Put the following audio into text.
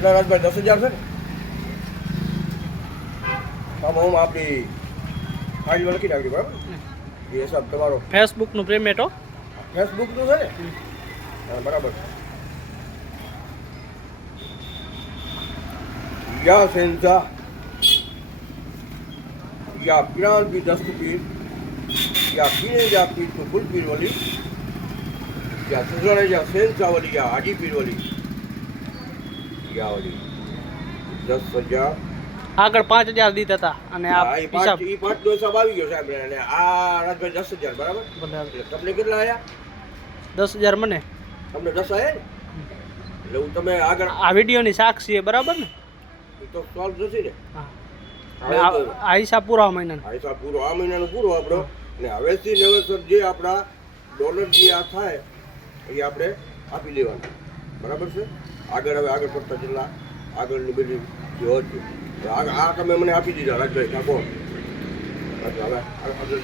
કેટલા રાજભાઈ 10,000 છે ને આમાં આપણી ફાઇલમાં લખી નાખી બરાબર એ હિસાબ તમારો ફેસબુકનું પેમેન્ટ હો ફેસબુકનું છે ને હા બરાબર या senza या piran भी 10 पीर या पीने या पीर तो फुल पीर वाली या सुजड़े या senza वाली या आधी पीर वाली या वाली 10,000 આગળ 5000 દીધા હતા અને આ એ હિસાબ પાંચ નો હિસાબ આવી ગયો સાહેબ અને આ રાજભાઈ 10,000 બરાબર એટલે તમને કેટલા આયા 10,000 મને તમને 10 આયા ને એટલે હું તમે આગળ આ વિડીયોની સાક્ષી છે બરાબર ને તો સોલ્વ થશે ને હા આ હિસાબ પૂરો આ મહિનાનો આ હિસાબ પૂરો આ મહિનાનો પૂરો આપણો અને હવેથી નવેસર જે આપણા ડોલર જે આ થાય એ આપણે આપી દેવાના બરાબર છે આગળ હવે આગળ પડતા જેટલા આગળની બધી જે હોય આ તમે મને આપી દીધા રાજભાઈ કાકો હવે